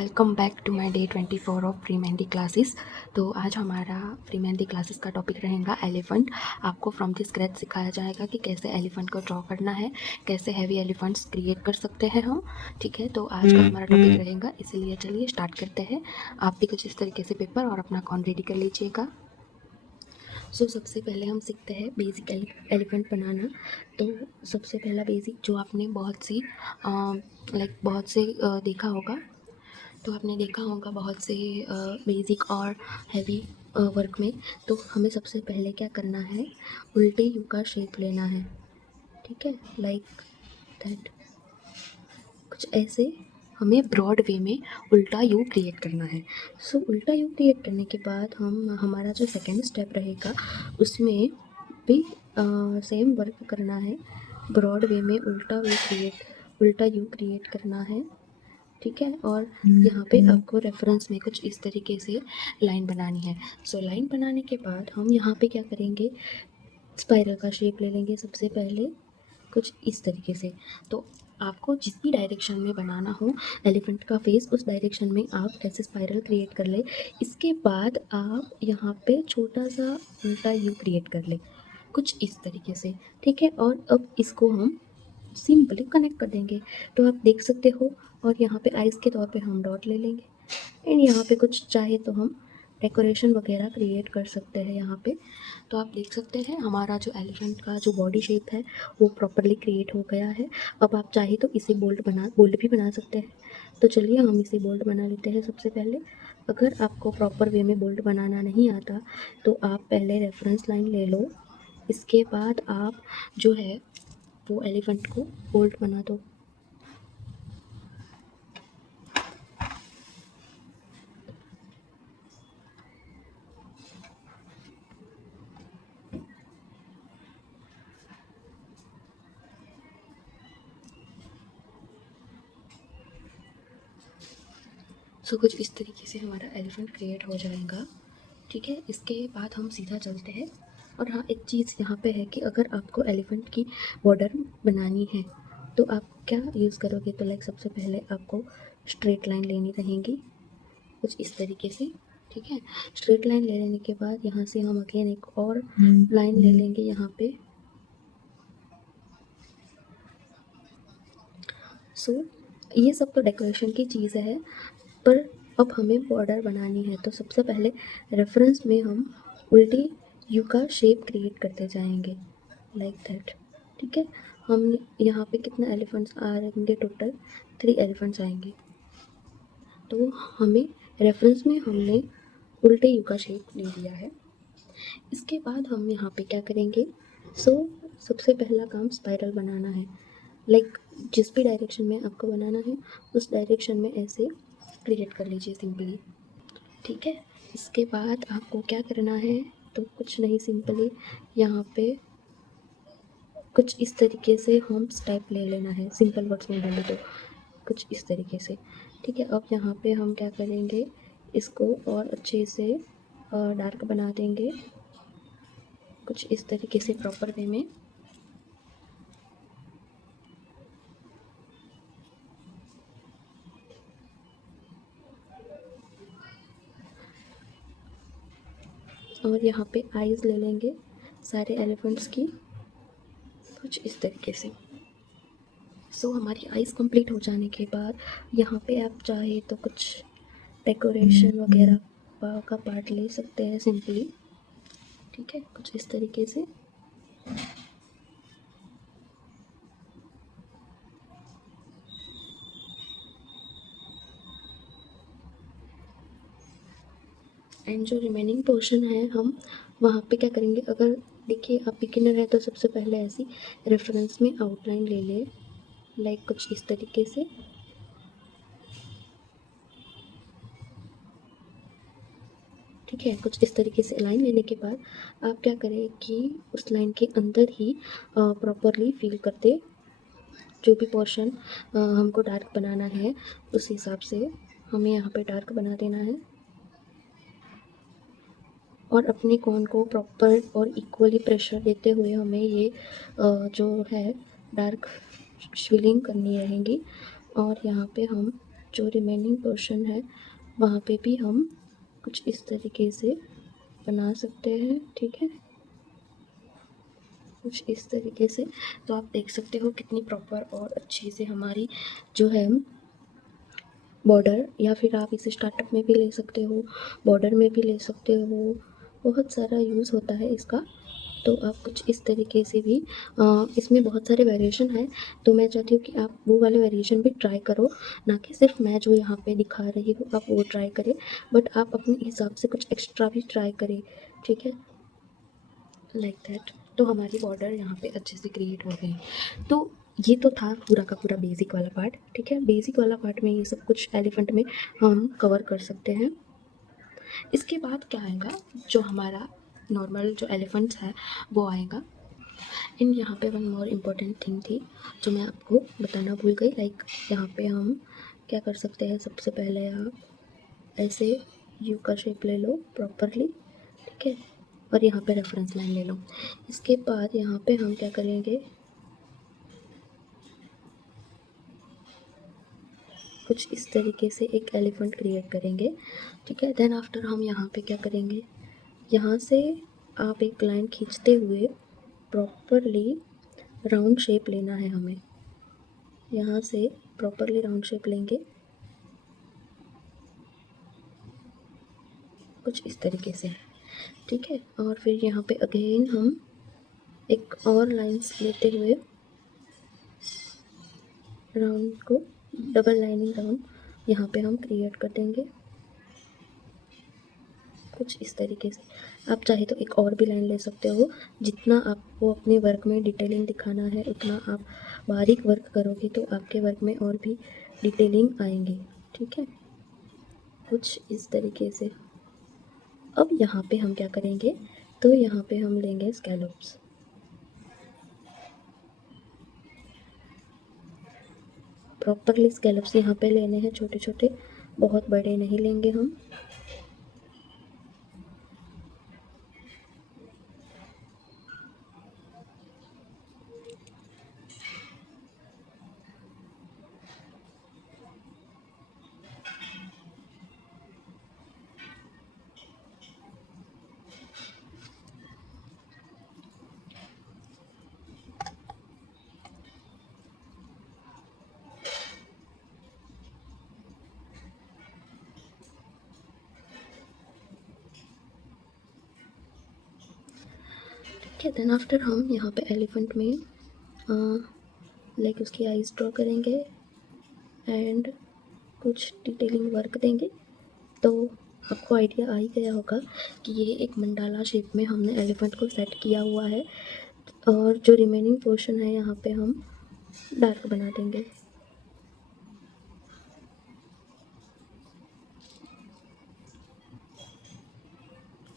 Welcome back to my day 24 of pre mehndi classes. तो आज हमारा प्री मेहंदी क्लासेस का टॉपिक रहेगा एलिफेंट। आपको फ्रॉम द स्क्रैच सिखाया जाएगा कि कैसे एलिफेंट को ड्रॉ करना है, कैसे हैवी एलिफेंट्स क्रिएट कर सकते हैं हम। ठीक है, तो आज का हमारा टॉपिक रहेगा, इसीलिए चलिए स्टार्ट करते हैं। आप भी कुछ इस तरीके से पेपर और अपना कॉन रेडी कर लीजिएगा। सबसे पहले हम सीखते हैं बेसिक एलिफेंट बनाना। तो सबसे पहला बेसिक जो आपने बहुत से देखा होगा, तो आपने देखा होगा बहुत से बेसिक और हैवी वर्क में। तो हमें सबसे पहले क्या करना है, उल्टे यू का शेप लेना है। ठीक है, लाइक दैट, कुछ ऐसे हमें ब्रॉड वे में उल्टा यू क्रिएट करना है। उल्टा यू क्रिएट करने के बाद हमारा जो सेकेंड स्टेप रहेगा उसमें भी सेम वर्क करना है। ब्रॉड वे में उल्टा यू क्रिएट करना है। ठीक है, और यहाँ पे आपको रेफरेंस में कुछ इस तरीके से लाइन बनानी है। लाइन बनाने के बाद हम यहाँ पे क्या करेंगे, स्पाइरल का शेप ले लेंगे सबसे पहले, कुछ इस तरीके से। तो आपको जिस भी डायरेक्शन में बनाना हो एलिफेंट का फेस, उस डायरेक्शन में आप ऐसे स्पाइरल क्रिएट कर ले। इसके बाद आप यहाँ पे छोटा सा उल्टा यू क्रिएट कर ले, कुछ इस तरीके से। ठीक है, और अब इसको हम सिंपली कनेक्ट कर देंगे। तो आप देख सकते हो, और यहाँ पे आइस के तौर पे हम डॉट ले लेंगे एंड यहाँ पे कुछ चाहे तो हम डेकोरेशन वगैरह क्रिएट कर सकते हैं यहाँ पे। तो आप देख सकते हैं हमारा जो एलिफेंट का जो बॉडी शेप है वो प्रॉपरली क्रिएट हो गया है। अब आप चाहे तो इसे बोल्ड भी बना सकते हैं। तो चलिए हम इसे बोल्ड बना लेते हैं सबसे पहले। अगर आपको प्रॉपर वे में बोल्ड बनाना नहीं आता तो आप पहले रेफरेंस लाइन ले लो, इसके बाद आप जो है वो एलिफेंट को बोल्ड बना दो। कुछ इस तरीके से हमारा एलिफेंट क्रिएट हो जाएगा। ठीक है, इसके बाद हम सीधा चलते हैं। और हाँ, एक चीज़ यहाँ पे है कि अगर आपको एलिफेंट की बॉर्डर बनानी है तो आप क्या यूज़ करोगे, तो लाइक सबसे पहले आपको स्ट्रेट लाइन लेनी रहेगी, कुछ इस तरीके से। ठीक है, स्ट्रेट लाइन ले लेने के बाद यहाँ से हम अगेन एक और लाइन ले लेंगे यहाँ पे। ये सब तो डेकोरेशन की चीज़ है, पर अब हमें बॉर्डर बनानी है। तो सबसे पहले रेफरेंस में हम उल्टी यू का शेप क्रिएट करते जाएंगे, लाइक दैट। ठीक है, हम यहाँ पे कितना एलिफेंट्स आएंगे, टोटल 3 एलिफेंट्स आएंगे। तो हमें रेफरेंस में हमने उल्टे यू का शेप ले लिया है। इसके बाद हम यहाँ पे क्या करेंगे, सबसे पहला काम स्पाइरल बनाना है। लाइक जिस भी डायरेक्शन में आपको बनाना है उस डायरेक्शन में ऐसे क्रिएट कर लीजिए सिंपली। ठीक है, इसके बाद आपको क्या करना है, तो कुछ नहीं, सिंपली यहाँ पे कुछ इस तरीके से होम्स टाइप ले लेना है। सिंपल वर्ड्स में बोले तो कुछ इस तरीके से। ठीक है, अब यहाँ पे हम क्या करेंगे, इसको और अच्छे से डार्क बना देंगे, कुछ इस तरीके से प्रॉपर वे में। और यहाँ पे आईज ले लेंगे सारे एलिफेंट्स की, कुछ इस तरीके से। हमारी आईज कंप्लीट हो जाने के बाद यहाँ पे आप चाहे तो कुछ डेकोरेशन वगैरह का पार्ट ले सकते हैं सिंपली। ठीक है, कुछ इस तरीके से। एंड जो रिमेनिंग पोर्शन है हम वहाँ पे क्या करेंगे, अगर देखिए आप बिगिनर है तो सबसे पहले ऐसी रेफरेंस में आउटलाइन ले ले, लाइक कुछ इस तरीके से। ठीक है, कुछ इस तरीके से लाइन लेने के बाद आप क्या करें कि उस लाइन के अंदर ही प्रॉपरली फिल करते, जो भी पोर्शन हमको डार्क बनाना है उस हिसाब से हमें यहाँ पे डार्क बना देना है। और अपने कोन को प्रॉपर और इक्वली प्रेशर देते हुए हमें ये जो है डार्क फिलिंग करनी रहेगी। और यहाँ पे हम जो रिमेनिंग पोर्शन है वहाँ पे भी हम कुछ इस तरीके से बना सकते हैं, ठीक है, कुछ इस तरीके से। तो आप देख सकते हो कितनी प्रॉपर और अच्छे से हमारी जो है बॉर्डर, या फिर आप इसे स्टार्टअप में भी ले सकते हो, बॉर्डर में भी ले सकते हो, बहुत सारा यूज़ होता है इसका। तो आप कुछ इस तरीके से भी इसमें बहुत सारे वेरिएशन हैं, तो मैं चाहती हूँ कि आप वो वाले वेरिएशन भी ट्राई करो, ना कि सिर्फ मैं जो यहाँ पे दिखा रही हूँ आप वो ट्राई करें, बट आप अपने हिसाब से कुछ एक्स्ट्रा भी ट्राई करें, ठीक है, लाइक दैट। तो हमारी बॉर्डर यहाँ पे अच्छे से क्रिएट हो गई। तो ये तो था पूरा का पूरा बेसिक वाला पार्ट, ठीक है। बेसिक वाला पार्ट में ये सब कुछ एलिफेंट में हम कवर कर सकते हैं। इसके बाद क्या आएगा, जो हमारा नॉर्मल जो एलिफेंट्स है वो आएगा। एंड यहाँ पे वन मोर इम्पॉर्टेंट थिंग थी जो मैं आपको बताना भूल गई, लाइक यहाँ पे हम क्या कर सकते हैं, सबसे पहले आप ऐसे यू का शेप ले लो प्रॉपरली, ठीक है, और यहाँ पे रेफरेंस लाइन ले लो। इसके बाद यहाँ पे हम क्या करेंगे, कुछ इस तरीके से एक एलिफेंट क्रिएट करेंगे, ठीक है। देन आफ्टर हम यहाँ पे क्या करेंगे, यहाँ से आप एक लाइन खींचते हुए प्रॉपरली राउंड शेप लेना है हमें, यहाँ से प्रॉपरली राउंड शेप लेंगे कुछ इस तरीके से, ठीक है। और फिर यहाँ पे अगेन हम एक और लाइंस लेते हुए राउंड को डबल लाइनिंग राउंड यहाँ पे हम क्रिएट कर देंगे कुछ इस तरीके से। आप चाहे तो एक और भी लाइन ले सकते हो, जितना आपको अपने वर्क में डिटेलिंग दिखाना है उतना आप बारीक वर्क करोगे तो आपके वर्क में और भी डिटेलिंग आएंगे, ठीक है, कुछ इस तरीके से। अब यहाँ पे हम क्या करेंगे, तो यहाँ पे हम लेंगे स्कैलोप्स, प्रॉपरली स्कैलोप्स यहाँ पे लेने हैं छोटे छोटे, बहुत बड़े नहीं लेंगे हम। ठीक है, देन आफ्टर हम यहाँ पे एलिफेंट में लाइक उसकी आइज़ ड्रॉ करेंगे एंड कुछ डिटेलिंग वर्क देंगे। तो आपको आइडिया आ ही गया होगा कि ये एक मंडाला शेप में हमने एलिफेंट को सेट किया हुआ है, और जो रिमेनिंग पोर्शन है यहाँ पे हम डार्क बना देंगे।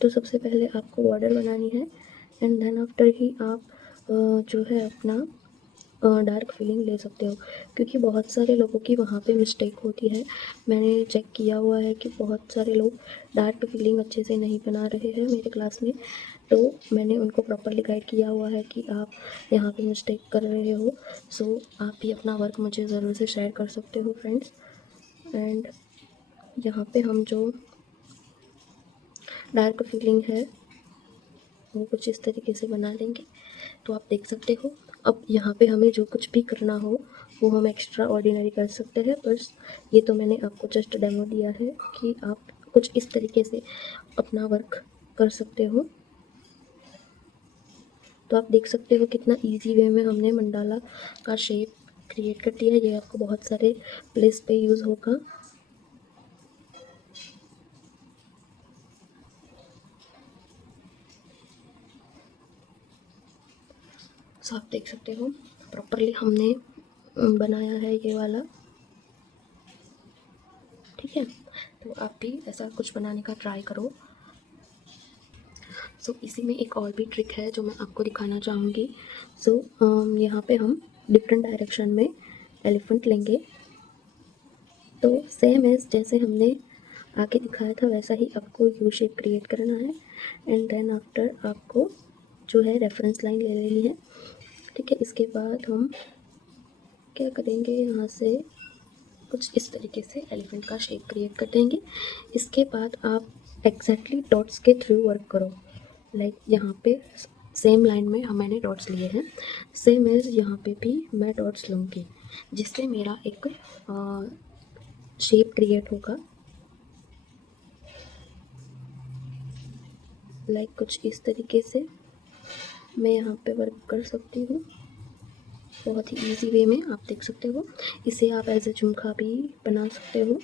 तो सबसे पहले आपको बॉर्डर बनानी है एंड देन आफ्टर ही आप जो है अपना डार्क फिलिंग ले सकते हो, क्योंकि बहुत सारे लोगों की वहाँ पे मिस्टेक होती है। मैंने चेक किया हुआ है कि बहुत सारे लोग डार्क फिलिंग अच्छे से नहीं बना रहे हैं मेरे क्लास में, तो मैंने उनको प्रॉपरली गाइड किया हुआ है कि आप यहाँ पे मिस्टेक कर रहे हो। सो आप भी अपना वर्क मुझे ज़रूर से शेयर कर सकते हो फ्रेंड्स। एंड यहाँ पे हम जो डार्क फीलिंग है वो कुछ इस तरीके से बना लेंगे, तो आप देख सकते हो। अब यहाँ पे हमें जो कुछ भी करना हो वो हम एक्स्ट्रा ऑर्डिनरी कर सकते हैं, बस ये तो मैंने आपको जस्ट डेमो दिया है कि आप कुछ इस तरीके से अपना वर्क कर सकते हो। तो आप देख सकते हो कितना इजी वे में हमने मंडाला का शेप क्रिएट कर दिया है। ये आपको बहुत सारे प्लेस पे यूज़ होगा। सो आप देख सकते हो प्रॉपरली हमने बनाया है ये वाला, ठीक है। तो आप भी ऐसा कुछ बनाने का ट्राई करो। सो इसी में एक और भी ट्रिक है जो मैं आपको दिखाना चाहूँगी। सो यहाँ पे हम डिफरेंट डायरेक्शन में एलिफेंट लेंगे, तो सेम एज जैसे हमने आगे दिखाया था वैसा ही आपको यू शेप क्रिएट करना है एंड देन आफ्टर आपको जो है रेफरेंस लाइन ले लेनी है, ठीक है। इसके बाद हम क्या करेंगे, यहाँ से कुछ इस तरीके से एलिफेंट का शेप क्रिएट कर देंगे। इसके बाद आप एग्जैक्टली डॉट्स के थ्रू वर्क करो। लाइक यहाँ पे सेम लाइन में मैंने डॉट्स लिए हैं, सेम एज यहाँ पे भी मैं डॉट्स लूँगी, जिससे मेरा एक शेप क्रिएट होगा। लाइक कुछ इस तरीके से मैं यहाँ पे वर्क कर सकती हूँ, बहुत ही इजी वे में आप देख सकते हो। इसे आप एज ए झुमका भी बना सकते हो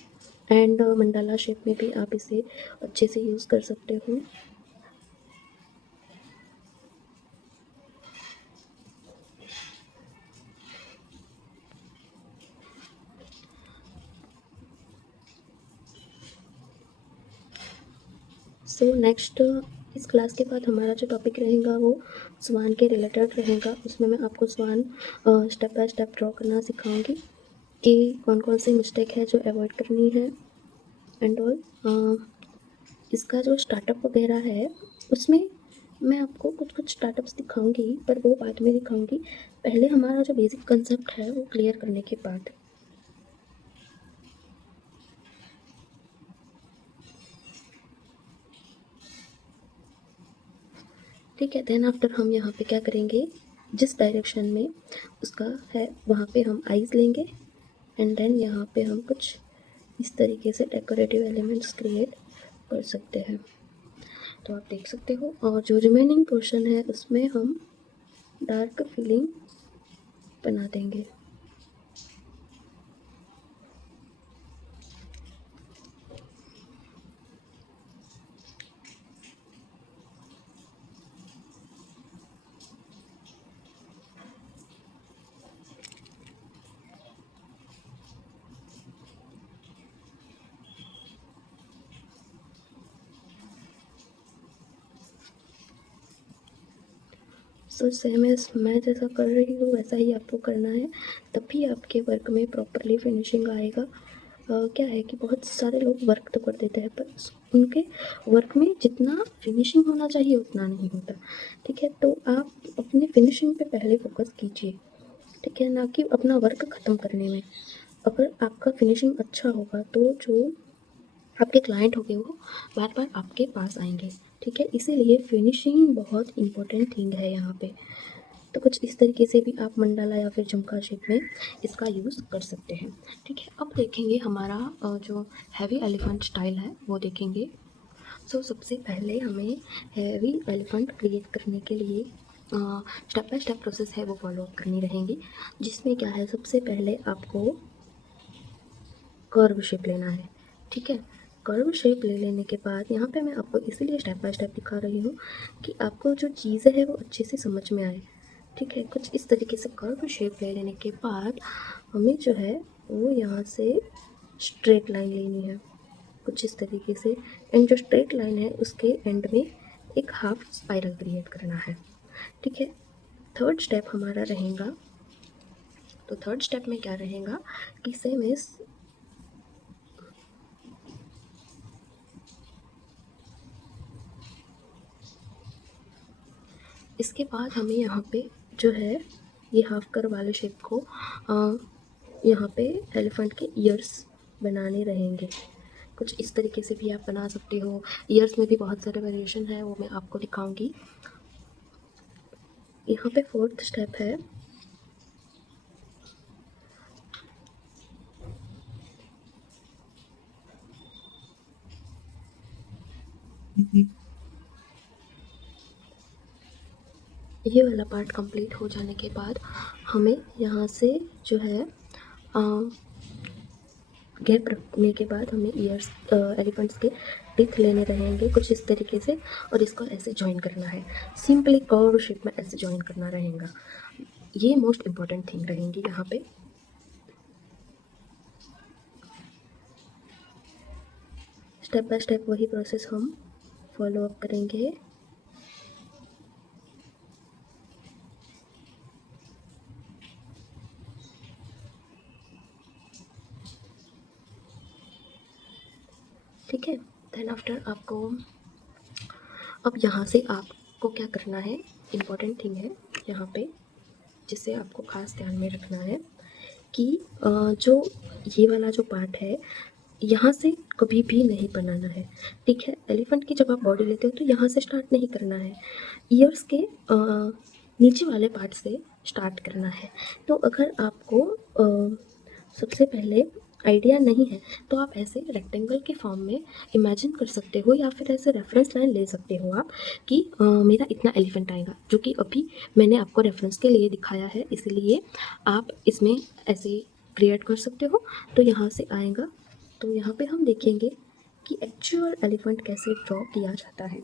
एंड मंडाला शेप में भी आप इसे अच्छे से यूज़ कर सकते हो। सो नेक्स्ट इस क्लास के बाद हमारा जो टॉपिक रहेगा वो स्वान के रिलेटेड रहेगा। उसमें मैं आपको स्वान स्टेप बाय स्टेप ड्रॉ करना सिखाऊंगी कि कौन कौन सी मिस्टेक है जो अवॉइड करनी है एंड ऑल। इसका जो स्टार्टअप वगैरह है उसमें मैं आपको कुछ कुछ स्टार्टअप्स दिखाऊंगी, पर वो बाद में दिखाऊंगी। पहले हमारा जो बेसिक कंसेप्ट है वो क्लियर करने के बाद। ठीक है, देन आफ्टर हम यहाँ पे क्या करेंगे, जिस डायरेक्शन में उसका है वहाँ पे हम आइज़ लेंगे एंड देन यहाँ पे हम कुछ इस तरीके से डेकोरेटिव एलिमेंट्स क्रिएट कर सकते हैं। तो आप देख सकते हो, और जो रिमेनिंग पोर्शन है उसमें हम डार्क फीलिंग बना देंगे। सो सेम एज मैं जैसा कर रही हूँ वैसा ही आपको करना है, तभी आपके वर्क में प्रॉपरली फिनिशिंग आएगा। क्या है कि बहुत सारे लोग वर्क तो कर देते हैं पर उनके वर्क में जितना फिनिशिंग होना चाहिए उतना नहीं होता। ठीक है, तो आप अपने फिनिशिंग पे पहले फोकस कीजिए, ठीक है, ना कि अपना वर्क ख़त्म करने में। अगर आपका फिनिशिंग अच्छा होगा तो जो आपके क्लाइंट होंगे वो बार बार आपके पास आएंगे। ठीक है, इसीलिए फिनिशिंग बहुत इम्पोर्टेंट थिंग है यहाँ पे। तो कुछ इस तरीके से भी आप मंडाला या फिर झुमका शेप में इसका यूज़ कर सकते हैं। ठीक है, अब देखेंगे हमारा जो हैवी एलिफेंट स्टाइल है वो देखेंगे। सो सबसे पहले हमें हैवी एलिफेंट क्रिएट करने के लिए स्टेप बाय स्टेप प्रोसेस है वो फॉलो करनी रहेंगी, जिसमें क्या है, सबसे पहले आपको कर्व शेप लेना है। ठीक है, कर्व शेप ले लेने के बाद यहाँ पे मैं आपको इसीलिए स्टेप बाय स्टेप दिखा रही हूँ कि आपको जो चीज़ें हैं वो अच्छे से समझ में आए। ठीक है, कुछ इस तरीके से कर्व शेप ले लेने के बाद हमें जो है वो यहाँ से स्ट्रेट लाइन लेनी है, कुछ इस तरीके से। एंड जो स्ट्रेट लाइन है उसके एंड में एक हाफ स्पाइरल क्रिएट करना है। ठीक है, थर्ड स्टेप हमारा रहेगा, तो थर्ड स्टेप में क्या रहेगा कि सेम इस इसके बाद हमें यहाँ पे जो है ये हाफ कर्व वाले शेप को यहाँ पे एलिफेंट के ईयर्स बनाने रहेंगे। कुछ इस तरीके से भी आप बना सकते हो। ईयर्स में भी बहुत सारे वेरिएशन है, वो मैं आपको दिखाऊंगी। यहाँ पे फोर्थ स्टेप है, ये वाला पार्ट कंप्लीट हो जाने के बाद हमें यहाँ से जो है गैप रखने के बाद हमें ईयर्स एलिफेंट्स के टीथ लेने रहेंगे कुछ इस तरीके से, और इसको ऐसे जॉइन करना है। सिंपली कर्व शेप में ऐसे जॉइन करना रहेगा। ये मोस्ट इम्पॉर्टेंट थिंग रहेंगी यहाँ पे। स्टेप बाय स्टेप वही प्रोसेस हम फॉलो अप करेंगे। ठीक है, देन आफ्टर आपको अब यहाँ से आपको क्या करना है, इम्पॉर्टेंट थिंग है यहाँ पे जिसे आपको खास ध्यान में रखना है कि जो ये वाला जो पार्ट है यहाँ से कभी भी नहीं बनाना है, ठीक है। एलिफेंट की जब आप बॉडी लेते हो तो यहाँ से स्टार्ट नहीं करना है, ईयर्स के नीचे वाले पार्ट से स्टार्ट करना है। तो अगर आपको सबसे पहले आइडिया नहीं है तो आप ऐसे रेक्टेंगल के फॉर्म में इमेजिन कर सकते हो, या फिर ऐसे रेफरेंस लाइन ले सकते हो आप कि मेरा इतना एलिफेंट आएगा, जो कि अभी मैंने आपको रेफरेंस के लिए दिखाया है, इसलिए आप इसमें ऐसे क्रिएट कर सकते हो। तो यहाँ से आएगा, तो यहाँ पे हम देखेंगे कि एक्चुअल एलिफेंट कैसे ड्रॉ किया जाता है।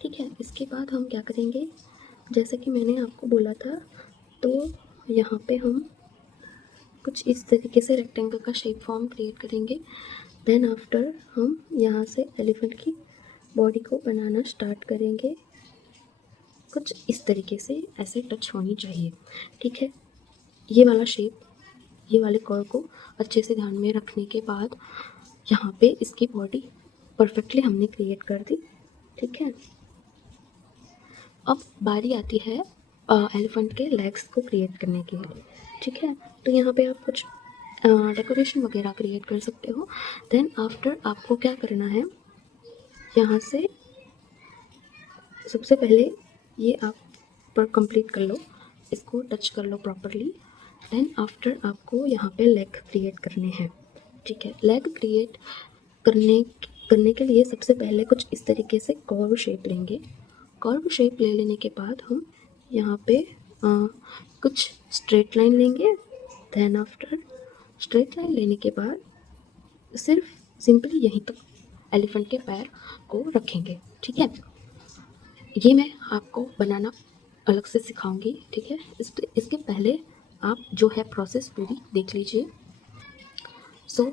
ठीक है, इसके बाद हम क्या करेंगे, जैसे कि मैंने आपको बोला था, तो यहाँ पे हम कुछ इस तरीके से रेक्टेंगल का शेप फॉर्म क्रिएट करेंगे। देन आफ्टर हम यहाँ से एलिफेंट की बॉडी को बनाना स्टार्ट करेंगे। कुछ इस तरीके से ऐसे टच होनी चाहिए, ठीक है। ये वाला शेप, ये वाले कर्व को अच्छे से ध्यान में रखने के बाद यहाँ पे इसकी बॉडी परफेक्टली हमने क्रिएट कर दी, ठीक है। अब बारी आती है एलिफेंट के लेग्स को क्रिएट करने के लिए, ठीक है। तो यहाँ पे आप कुछ डेकोरेशन वगैरह क्रिएट कर सकते हो। देन आफ्टर आपको क्या करना है, यहाँ से सबसे पहले ये आप पर कंप्लीट कर लो, इसको टच कर लो प्रॉपरली। देन आफ्टर आपको यहाँ पे लेग क्रिएट करने हैं, ठीक है। लेग क्रिएट करने करने के लिए सबसे पहले कुछ इस तरीके से कर्व शेप लेंगे। कर्व शेप ले लेने के बाद हम यहाँ पे कुछ स्ट्रेट लाइन लेंगे। देन आफ्टर स्ट्रेट लाइन लेने के बाद सिर्फ सिंपली यहीं तक एलिफेंट के पैर को रखेंगे, ठीक है। ये मैं आपको बनाना अलग से सिखाऊंगी, ठीक है। इसके पहले आप जो है प्रोसेस पूरी देख लीजिए। सो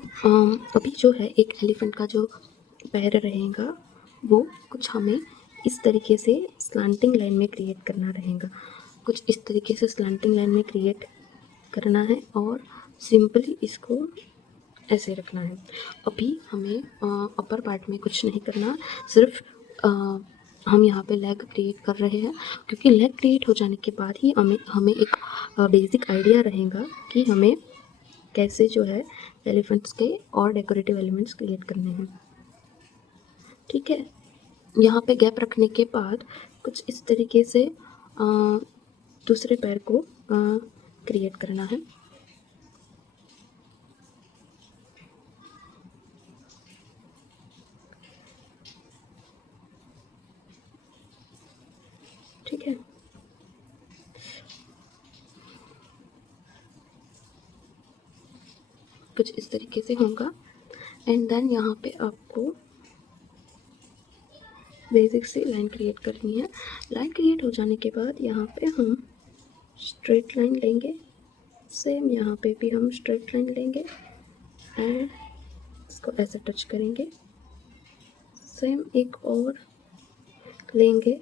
अभी जो है एक एलिफेंट का जो पैर रहेगा वो कुछ हमें इस तरीके से स्लांटिंग लाइन में क्रिएट करना रहेगा, कुछ इस तरीके से स्लांटिंग लाइन में क्रिएट करना है और सिंपली इसको ऐसे रखना है। अभी हमें अपर पार्ट में कुछ नहीं करना, सिर्फ हम यहाँ पे लेग क्रिएट कर रहे हैं, क्योंकि लेग क्रिएट हो जाने के बाद ही हमें एक बेसिक आइडिया रहेगा कि हमें कैसे जो है एलिफेंट्स के और डेकोरेटिव एलिमेंट्स क्रिएट करने हैं, ठीक है। यहाँ पे गैप रखने के बाद कुछ इस तरीके से दूसरे पैर को क्रिएट करना है, ठीक है। कुछ इस तरीके से होगा। एंड देन यहाँ पे आपको बेसिक सी लाइन क्रिएट करनी है। लाइन क्रिएट हो जाने के बाद यहाँ पे हम स्ट्रेट लाइन लेंगे, सेम यहाँ पे भी हम स्ट्रेट लाइन लेंगे एंड इसको ऐसे टच करेंगे। सेम एक और लेंगे,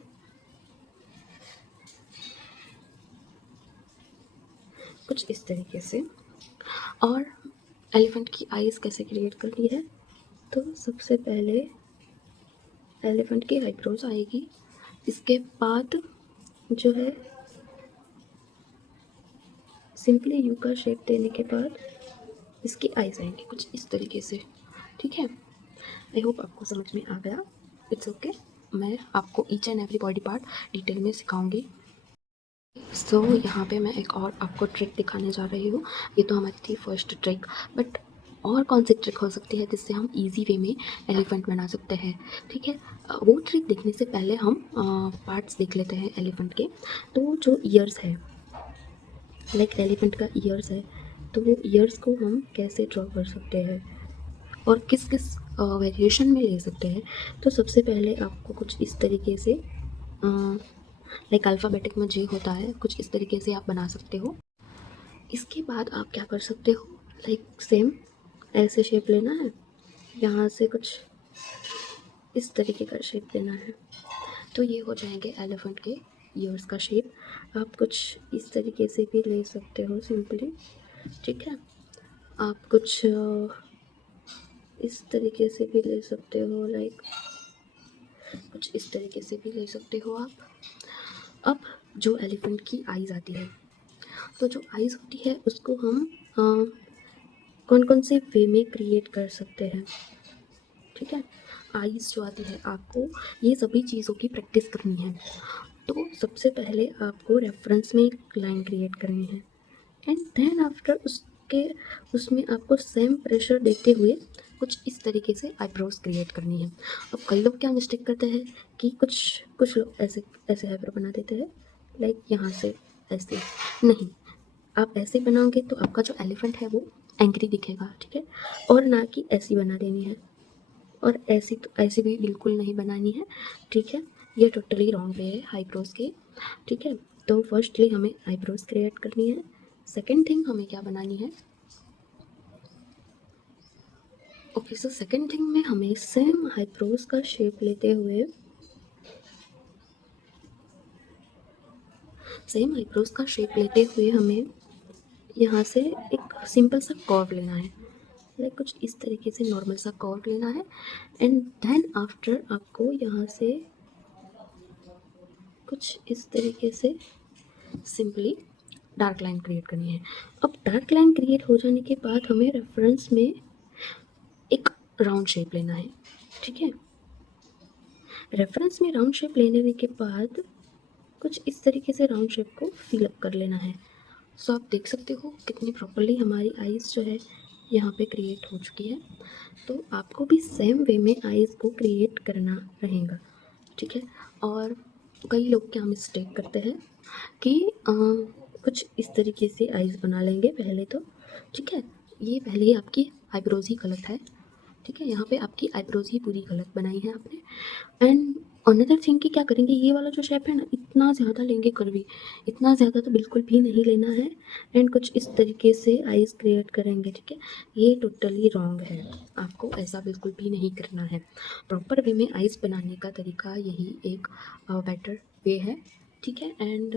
कुछ इस तरीके से। और एलिफेंट की आईज कैसे क्रिएट करनी है, तो सबसे पहले एलिफेंट की आईब्रोज आएगी, इसके बाद जो है सिंपली यू का शेप देने के बाद इसकी आईज आएंगी कुछ इस तरीके से, ठीक है। आई होप आपको समझ में आ गया। इट्स ओके, मैं आपको each and every body part detail में सिखाऊंगी। सो यहाँ पे मैं एक और आपको ट्रिक दिखाने जा रही हूँ। ये तो हमारी थी फर्स्ट ट्रिक, बट और कौन सी ट्रिक हो सकती है जिससे हम इजी वे में एलिफेंट बना सकते हैं, ठीक है। वो ट्रिक देखने से पहले हम पार्ट्स देख लेते हैं एलिफेंट के। तो जो ईयर्स है, लाइक एलिफेंट का ईयर्स है, तो वो ईयर्स को हम कैसे ड्रॉ कर सकते हैं और किस किस वेरिएशन में ले सकते हैं। तो सबसे पहले आपको कुछ इस तरीके से लाइक अल्फ़ाबेटिक में जे होता है, कुछ इस तरीके से आप बना सकते हो। इसके बाद आप क्या कर सकते हो, लाइक सेम ऐसे शेप लेना है, यहाँ से कुछ इस तरीके का शेप लेना है। तो ये हो जाएंगे एलिफेंट के ईयर्स का शेप। आप कुछ इस तरीके से भी ले सकते हो सिंपली, ठीक है। आप कुछ इस तरीके से भी ले सकते हो, लाइक कुछ इस तरीके से भी ले सकते हो आप। अब जो एलिफेंट की आइज़ आती है, तो जो आइज़ होती है उसको हम कौन कौन से वे में क्रिएट कर सकते हैं, ठीक है। आइज़ जो आती है, आपको ये सभी चीज़ों की प्रैक्टिस करनी है। तो सबसे पहले आपको रेफरेंस में एक लाइन क्रिएट करनी है, एंड देन आफ्टर उसमें आपको सेम प्रेशर देते हुए कुछ इस तरीके से आईब्रोज क्रिएट करनी है। अब कई लोग क्या मिस्टेक करते हैं कि कुछ कुछ लोग ऐसे ऐसे आईब्रो बना देते हैं, लाइक यहाँ से ऐसे नहीं। आप ऐसे बनाओगे तो आपका जो एलिफेंट है वो एंग्री दिखेगा, ठीक है। और ना कि ऐसी बना देनी है, और ऐसी तो ऐसी भी बिल्कुल नहीं बनानी है, ठीक है। ये टोटली रॉन्ग वे है आईब्रोज के, ठीक है। तो फर्स्टली हमें आईब्रोज क्रिएट करनी है। सेकेंड थिंग हमें क्या बनानी है, ओके सो सेकेंड थिंग में हमें सेम आईब्रोज का शेप लेते हुए हमें यहाँ से एक सिंपल सा कर्व लेना है, लाइक कुछ इस तरीके से नॉर्मल सा कर्व लेना है। एंड देन आफ्टर आपको यहाँ से कुछ इस तरीके से सिंपली डार्क लाइन क्रिएट करनी है। अब डार्क लाइन क्रिएट हो जाने के बाद हमें रेफरेंस में एक राउंड शेप लेना है, ठीक है। रेफरेंस में राउंड शेप लेने के बाद कुछ इस तरीके से राउंड शेप को फिल अप कर लेना है। सो आप देख सकते हो कितनी प्रॉपरली हमारी आइज़ जो है यहाँ पे क्रिएट हो चुकी है। तो आपको भी सेम वे में आइज़ को क्रिएट करना रहेगा, ठीक है। और कई लोग क्या मिस्टेक करते हैं कि कुछ इस तरीके से आइज़ बना लेंगे पहले तो, ठीक है। ये पहले ही आपकी आईब्रोज ही गलत है, ठीक है। यहाँ पे आपकी आईब्रोज ही पूरी गलत बनाई है आपने। एंड अनदर थिंग कि क्या करेंगे, ये वाला जो शेप है ना, इतना ज़्यादा लेंगे कर्वी, इतना ज़्यादा तो बिल्कुल भी नहीं लेना है। एंड कुछ इस तरीके से आइज़ क्रिएट करेंगे, ठीक है। ये टोटली रॉन्ग है, आपको ऐसा बिल्कुल भी नहीं करना है। प्रॉपर वे में आइज़ बनाने का तरीका यही एक बेटर वे है, ठीक है। एंड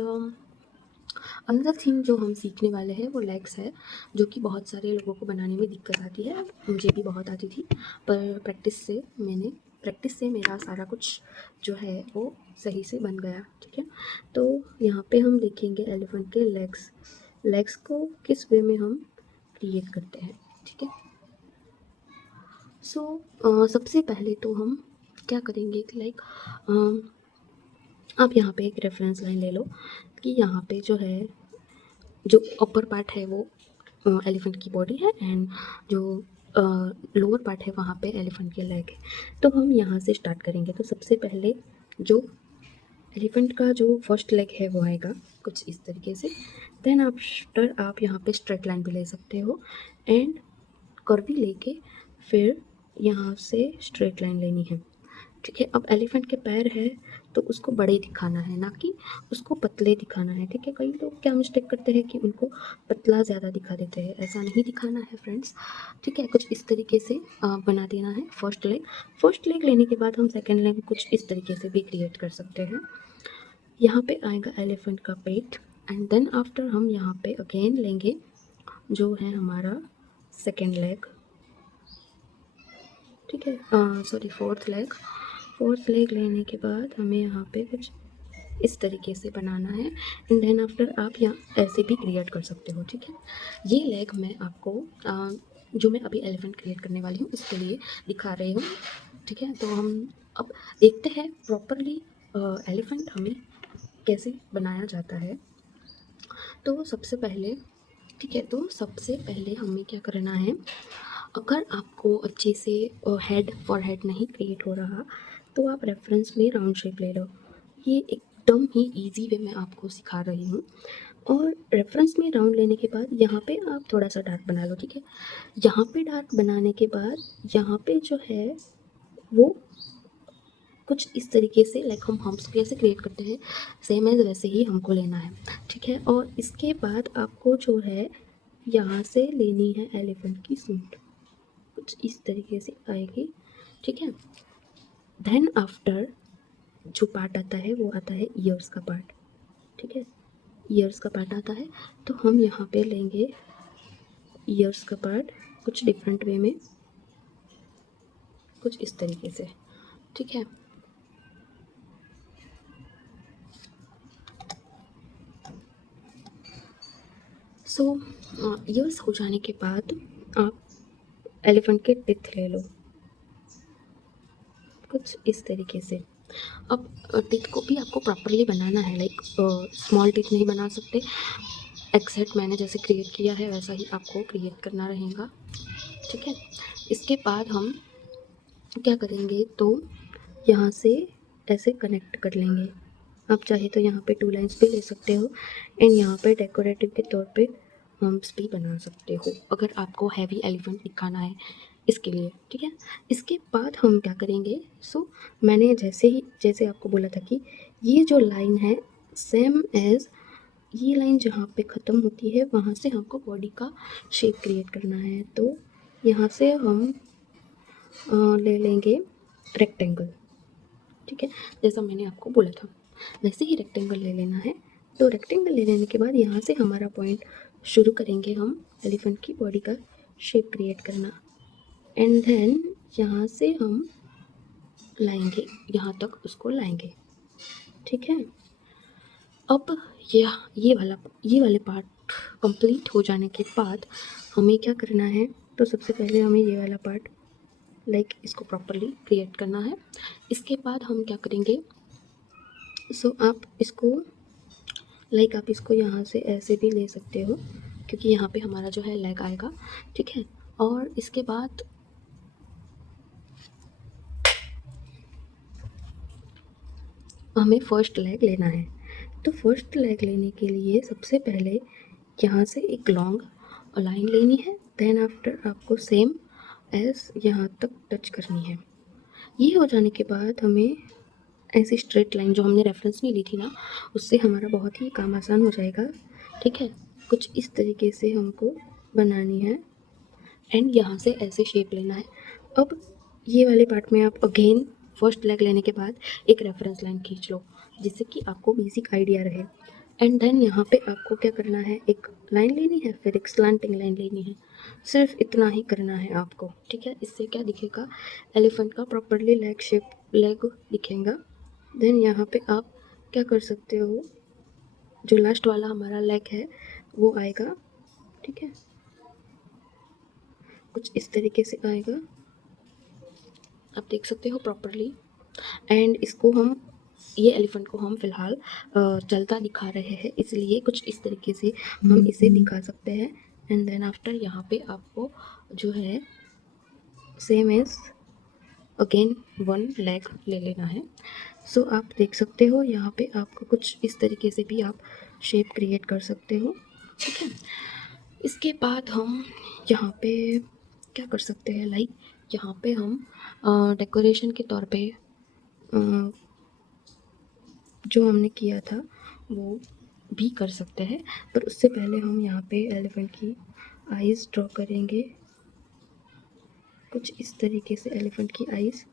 अनदर थिंग जो हम सीखने वाले हैं वो लेग्स है, जो कि बहुत सारे लोगों को बनाने में दिक्कत आती है। मुझे भी बहुत आती थी, पर प्रैक्टिस से मेरा सारा कुछ जो है वो सही से बन गया, ठीक है। तो यहाँ पे हम देखेंगे एलिफेंट के लेग्स को किस वे में हम क्रिएट करते हैं, ठीक है। सो सबसे पहले तो हम क्या करेंगे कि लाइक आप यहाँ पे एक रेफरेंस लाइन ले लो कि यहाँ पे जो अपर पार्ट है वो एलिफेंट की बॉडी है, एंड जो लोअर पार्ट है वहाँ पे एलिफेंट के लेग है। तो हम यहाँ से स्टार्ट करेंगे। तो सबसे पहले जो एलिफेंट का जो फर्स्ट लेग है वो आएगा कुछ इस तरीके से। देन आफ्टर आप यहाँ पे स्ट्रेट लाइन भी ले सकते हो, एंड कर्वी लेके फिर यहाँ से स्ट्रेट लाइन लेनी है, ठीक है। अब एलिफेंट के पैर है तो उसको बड़े दिखाना है, ना कि उसको पतले दिखाना है, ठीक है। कई लोग क्या मिस्टेक करते हैं कि उनको पतला ज़्यादा दिखा देते हैं, ऐसा नहीं दिखाना है फ्रेंड्स, ठीक है। कुछ इस तरीके से बना देना है फर्स्ट लेग लेने के बाद हम सेकेंड लेग कुछ इस तरीके से भी क्रिएट कर सकते हैं। यहाँ पे आएगा एलिफेंट का पेट, एंड देन आफ्टर हम यहाँ पे अगेन लेंगे जो है हमारा सेकेंड लेग, ठीक है। सॉरी फोर्थ लेग लेने के बाद हमें यहाँ पे कुछ इस तरीके से बनाना है, एंड देन आफ्टर आप यहाँ ऐसे भी क्रिएट कर सकते हो, ठीक है। ये लेग मैं आपको जो मैं अभी एलिफेंट क्रिएट करने वाली हूँ उसके लिए दिखा रही हूँ, ठीक है। तो हम अब देखते हैं प्रॉपरली एलिफेंट हमें कैसे बनाया जाता है। तो सबसे पहले, ठीक है, तो सबसे पहले हमें क्या करना है, अगर आपको अच्छे से हेड फॉरहेड नहीं क्रिएट हो रहा तो आप रेफरेंस में राउंड शेप ले लो। ये एकदम ही इजी वे में आपको सिखा रही हूँ। और रेफरेंस में राउंड लेने के बाद यहाँ पे आप थोड़ा सा डार्क बना लो, ठीक है। यहाँ पे डार्क बनाने के बाद यहाँ पे जो है वो कुछ इस तरीके से लाइक हम हम्प्स कैसे क्रिएट करते हैं सेम एज वैसे ही हमको लेना है, ठीक है। और इसके बाद आपको जो है यहाँ से लेनी है एलिफेंट की सूंड, कुछ इस तरीके से आएगी, ठीक है। देन आफ्टर जो पार्ट आता है वो आता है ईयर्स का पार्ट, ठीक है, ईयर्स का पार्ट आता है। तो हम यहाँ पे लेंगे ईयर्स का पार्ट कुछ डिफरेंट वे में, कुछ इस तरीके से, ठीक है। सो ईयर्स हो जाने के बाद आप एलिफेंट के टिथ ले लो कुछ इस तरीके से। अब टिथ को भी आपको प्रॉपरली बनाना है, लाइक स्मॉल टिथ नहीं बना सकते, एक्सेप्ट मैंने जैसे क्रिएट किया है वैसा ही आपको क्रिएट करना रहेगा, ठीक है। इसके बाद हम क्या करेंगे, तो यहाँ से ऐसे कनेक्ट कर लेंगे। आप चाहे तो यहाँ पे 2 लाइन्स भी ले सकते हो एंड यहाँ पे डेकोरेटिव के तौर पे हम्प्स भी बना सकते हो अगर आपको हैवी एलिफेंट दिखाना है इसके लिए, ठीक है। इसके बाद हम क्या करेंगे, मैंने जैसे आपको बोला था कि ये जो लाइन है सेम एज ये लाइन जहाँ पे ख़त्म होती है वहाँ से हमको बॉडी का शेप क्रिएट करना है। तो यहाँ से हम ले लेंगे रेक्टेंगल, ठीक है, जैसा मैंने आपको बोला था वैसे ही रेक्टेंगल ले लेना है। तो रेक्टेंगल ले लेने के बाद यहाँ से हमारा पॉइंट शुरू करेंगे हम एलिफेंट की बॉडी का शेप क्रिएट करना, एंड देन यहाँ से हम लाएंगे, यहाँ तक उसको लाएंगे, ठीक है। अब ये वाले पार्ट कंप्लीट हो जाने के बाद हमें क्या करना है, तो सबसे पहले हमें ये वाला पार्ट लाइक इसको प्रॉपरली क्रिएट करना है। इसके बाद हम क्या करेंगे, आप इसको आप इसको यहाँ से ऐसे भी ले सकते हो क्योंकि यहाँ पे हमारा जो है लेग आएगा, ठीक है। और इसके बाद हमें फर्स्ट लेग लेना है। तो फर्स्ट लेग लेने के लिए सबसे पहले यहाँ से एक लॉन्ग लाइन लेनी है, देन आफ्टर आपको सेम एज यहाँ तक टच करनी है। ये हो जाने के बाद हमें ऐसी स्ट्रेट लाइन जो हमने रेफरेंस में ली थी ना, उससे हमारा बहुत ही काम आसान हो जाएगा, ठीक है। कुछ इस तरीके से हमको बनानी है एंड यहाँ से ऐसे शेप लेना है। अब ये वाले पार्ट में आप अगेन फर्स्ट लेग लेने के बाद एक रेफरेंस लाइन खींच लो जिससे कि आपको बेसिक आइडिया रहे, एंड देन यहाँ पे आपको क्या करना है, एक लाइन लेनी है, फिर एक स्लैंटिंग लाइन लेनी है, सिर्फ इतना ही करना है आपको, ठीक है। इससे क्या दिखेगा, एलिफेंट का प्रॉपरली लेग दिखेगा। देन यहाँ पे आप क्या कर सकते हो, जो लास्ट वाला हमारा लेग है वो आएगा, ठीक है, कुछ इस तरीके से आएगा, आप देख सकते हो प्रॉपरली। एंड इसको हम ये एलिफेंट को हम फ़िलहाल चलता दिखा रहे हैं, इसलिए कुछ इस तरीके से हम इसे दिखा सकते हैं। एंड देन आफ्टर यहाँ पे आपको जो है सेम एज अगेन 1 लेग ले लेना है। आप देख सकते हो यहाँ पे आपको कुछ इस तरीके से भी आप शेप क्रिएट कर सकते हो, ठीक है। इसके बाद हम यहाँ पे क्या कर सकते हैं, लाइक यहाँ पे हम डेकोरेशन के तौर पे जो हमने किया था वो भी कर सकते हैं, पर उससे पहले हम यहाँ पे एलिफेंट की आइज़ ड्रॉ करेंगे, कुछ इस तरीके से एलिफेंट की आइज़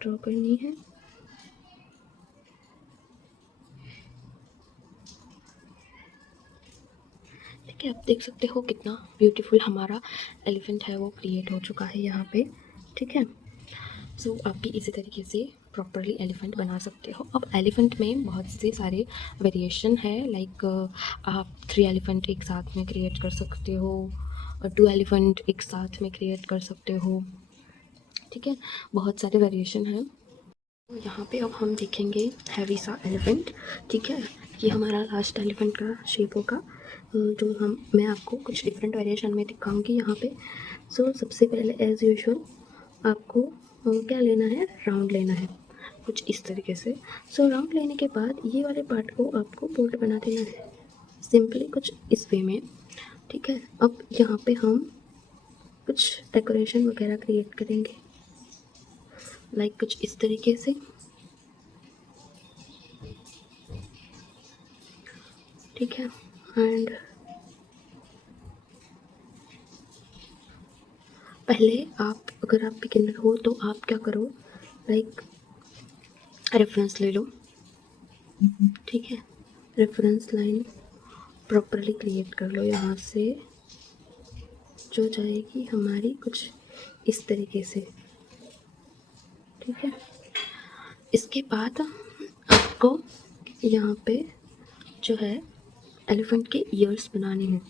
ड्रॉ करनी है, ठीक है। आप देख सकते हो कितना ब्यूटीफुल हमारा एलिफेंट है वो क्रिएट हो चुका है यहाँ पे, ठीक है। आप भी इसी तरीके से प्रॉपरली एलिफेंट बना सकते हो। अब एलिफेंट में बहुत से सारे वेरिएशन है, लाइक आप 3 एलिफेंट एक साथ में क्रिएट कर सकते हो और 2 एलिफेंट एक साथ में क्रिएट कर सकते हो, ठीक है, बहुत सारे वेरिएशन हैं। तो यहाँ पे अब हम देखेंगे हैवी सा एलिफेंट, ठीक है। ये हमारा लास्ट एलिफेंट का शेप होगा जो मैं आपको कुछ डिफरेंट वेरिएशन में दिखाऊंगी यहाँ पे। सबसे पहले एज़ यूजुअल आपको क्या लेना है, राउंड लेना है कुछ इस तरीके से। राउंड लेने के बाद ये वाले पार्ट को आपको बोल्ट बना देना है सिंपली कुछ इस वे में, ठीक है। अब यहाँ पे हम कुछ डेकोरेशन वगैरह क्रिएट करेंगे, लाइक कुछ इस तरीके से, ठीक है। एंड पहले आप अगर आप बिगिनर हो तो आप क्या करो, लाइक रेफरेंस ले लो, ठीक है। रेफरेंस लाइन प्रॉपरली क्रिएट कर लो, यहाँ से जो जाएगी हमारी कुछ इस तरीके से, ठीक है। इसके बाद आपको यहाँ पे जो है एलिफेंट के ईयर्स बनाने हैं,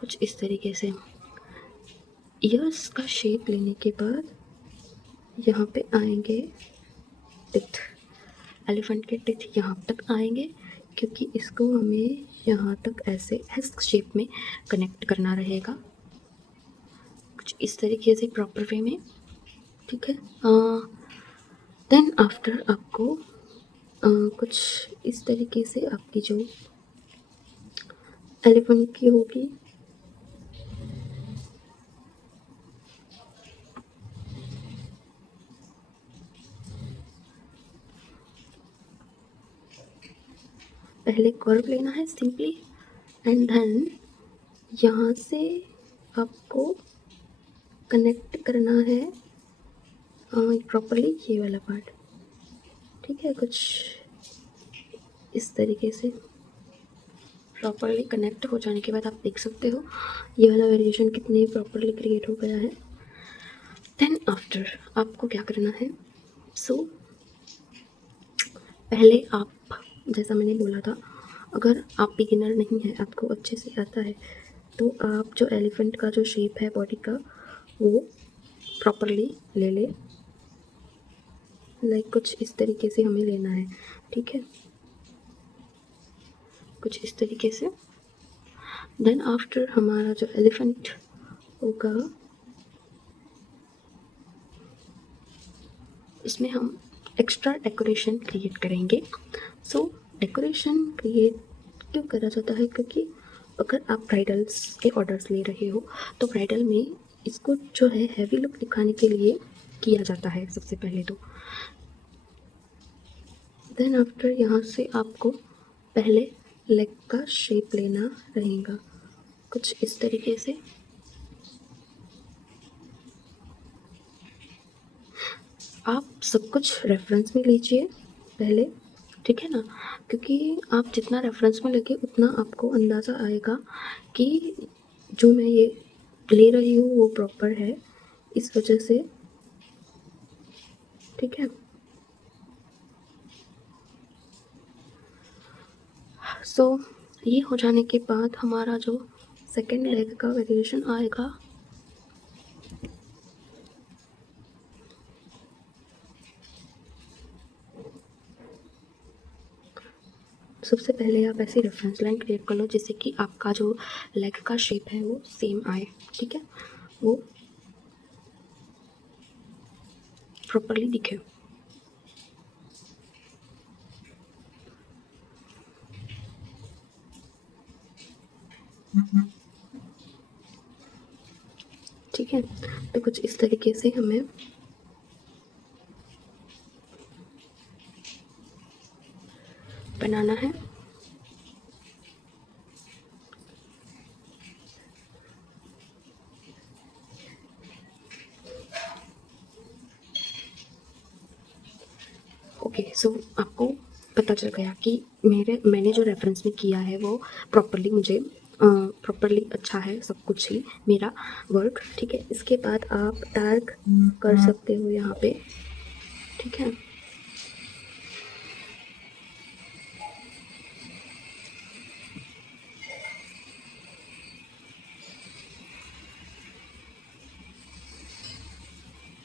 कुछ इस तरीके से। ईयर्स का शेप लेने के बाद यहाँ पे आएंगे टिथ, एलिफेंट के टिथ यहाँ तक आएंगे, क्योंकि इसको हमें यहाँ तक ऐसे एस शेप में कनेक्ट करना रहेगा, कुछ इस तरीके से प्रॉपर वे में, ठीक है। देन आफ्टर आपको कुछ इस तरीके से आपकी जो एलिफेंट की होगी, पहले कर्व लेना है सिंपली, एंड देन यहाँ से आपको कनेक्ट करना है प्रॉपरली ये वाला पार्ट, ठीक है। कुछ इस तरीके से प्रॉपरली कनेक्ट हो जाने के बाद आप देख सकते हो ये वाला वेरिएशन कितने प्रॉपरली क्रिएट हो गया है। देन आफ्टर आपको क्या करना है, सो पहले आप, जैसा मैंने बोला था, अगर आप बिगिनर नहीं है, आपको अच्छे से आता है, तो आप जो एलिफेंट का जो शेप है बॉडी का वो प्रॉपरली ले ले, लाइक कुछ इस तरीके से हमें लेना है, ठीक है, कुछ इस तरीके से। देन आफ्टर हमारा जो एलिफेंट होगा उसमें हम एक्स्ट्रा डेकोरेशन क्रिएट करेंगे। सो डेकोरेशन क्रिएट क्यों करा जाता है, क्योंकि अगर आप ब्राइडल्स के ऑर्डर्स ले रहे हो तो ब्राइडल में इसको जो है हैवी लुक दिखाने के लिए किया जाता है सबसे पहले तो। देन आफ्टर यहाँ से आपको पहले लेग का शेप लेना रहेगा, कुछ इस तरीके से। आप सब कुछ रेफरेंस में लीजिए पहले, ठीक है ना, क्योंकि आप जितना रेफरेंस में लगे उतना आपको अंदाज़ा आएगा कि जो मैं ये ले रही हूँ वो प्रॉपर है, इस वजह से, ठीक है। सो ये हो जाने के बाद हमारा जो सेकेंड लेग का वेरिएशन आएगा, सबसे पहले आप ऐसी रेफरेंस लाइन क्रिएट कर लो जिससे कि आपका जो लेग का शेप है वो सेम आए, ठीक है, वो प्रॉपरली दिखे। ठीक है, तो कुछ इस तरीके से हमें बनाना है। ओके, सो आपको पता चल गया कि मैंने जो रेफरेंस में किया है वो प्रॉपरली मुझे प्रॉपरली अच्छा है सब कुछ ही मेरा वर्क, ठीक है। इसके बाद आप डार्क कर सकते हो यहाँ पे, ठीक है।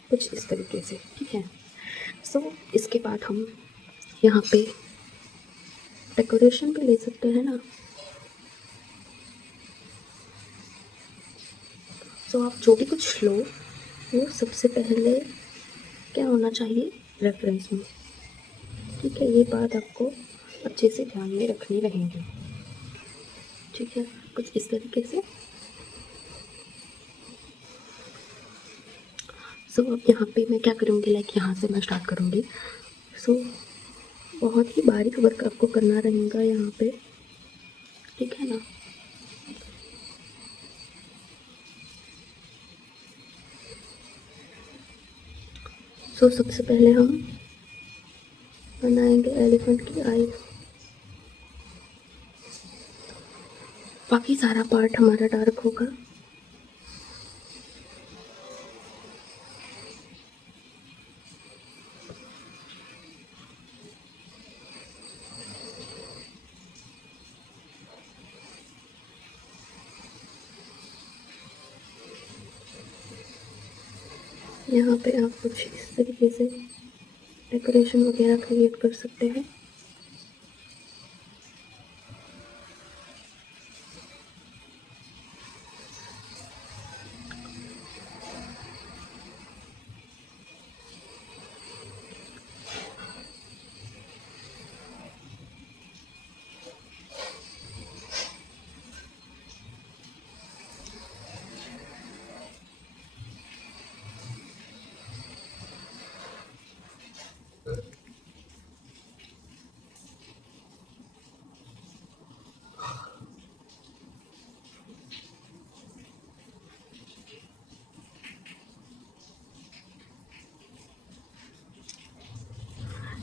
कुछ इस तरीके से, ठीक है। सो इसके बाद हम यहाँ पे डेकोरेशन भी ले सकते हैं ना। सो आप जो भी कुछ लो वो सबसे पहले क्या होना चाहिए, रेफरेंस में, ठीक है। ये बात आपको अच्छे से ध्यान में रखनी रहेगी, ठीक है, कुछ इस तरीके से। सो अब यहाँ पे मैं क्या करूँगी, लाइक यहाँ से मैं स्टार्ट करूँगी। सो बहुत ही बारीक वर्क आपको करना रहेगा यहाँ पे, ठीक है ना। सो सबसे पहले हम बनाएंगे एलिफेंट की आईज। बाकी सारा पार्ट हमारा डार्क होगा। यहाँ पे आप कुछ इस तरीके से डेकोरेशन वगैरह क्रिएट कर सकते हैं।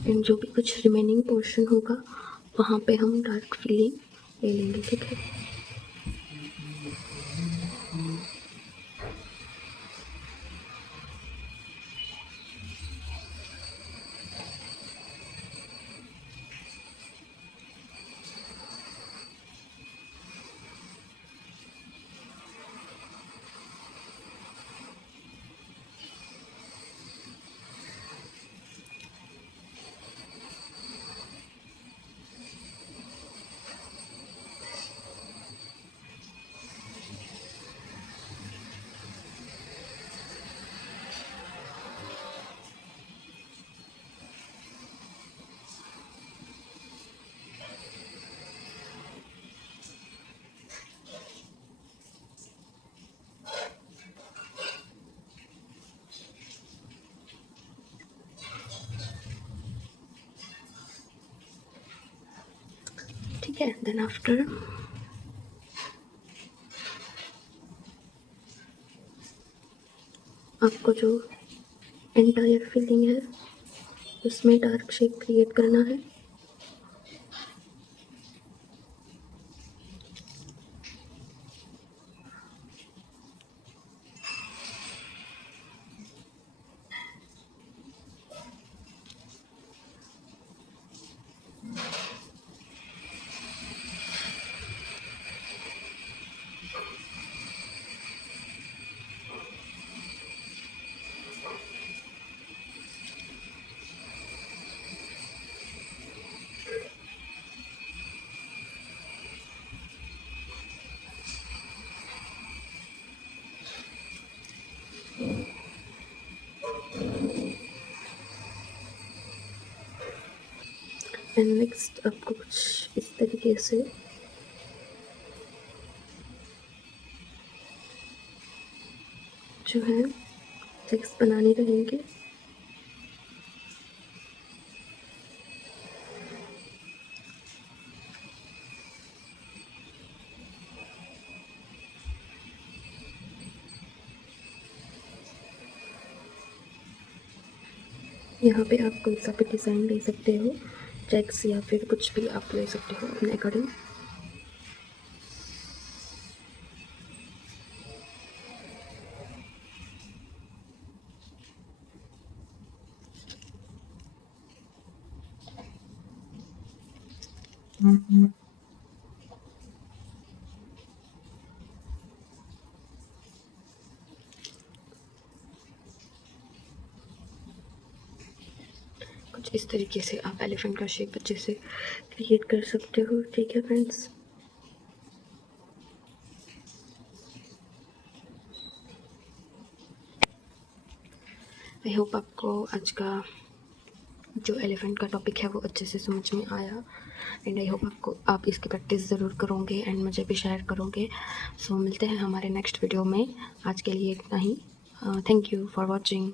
एंड जो भी कुछ रिमेनिंग पोर्शन होगा वहाँ पे हम डार्क फिलिंग ले लेंगे, ठीक है। ठीक है, देन आफ्टर आपको जो एंटायर फिलिंग है उसमें डार्क शेड क्रिएट करना है। एंड नेक्स्ट आपको कुछ इस तरीके से जो है चेक्स बनाने रहेंगे। यहाँ पे आप कोई सा भी डिज़ाइन ले सकते हो, चेक्स या फिर कुछ भी आप ले सकते हो अपने अकॉर्डिंग। कुछ इस तरीके से आप एलिफेंट का शेप अच्छे से क्रिएट कर सकते हो, ठीक है फ्रेंड्स। आई होप आपको आज का जो एलिफेंट का टॉपिक है वो अच्छे से समझ में आया, एंड आई होप आप इसकी प्रैक्टिस ज़रूर करोगे एंड मुझे भी शेयर करोगे। सो मिलते हैं हमारे नेक्स्ट वीडियो में। आज के लिए इतना ही। Thank you for watching.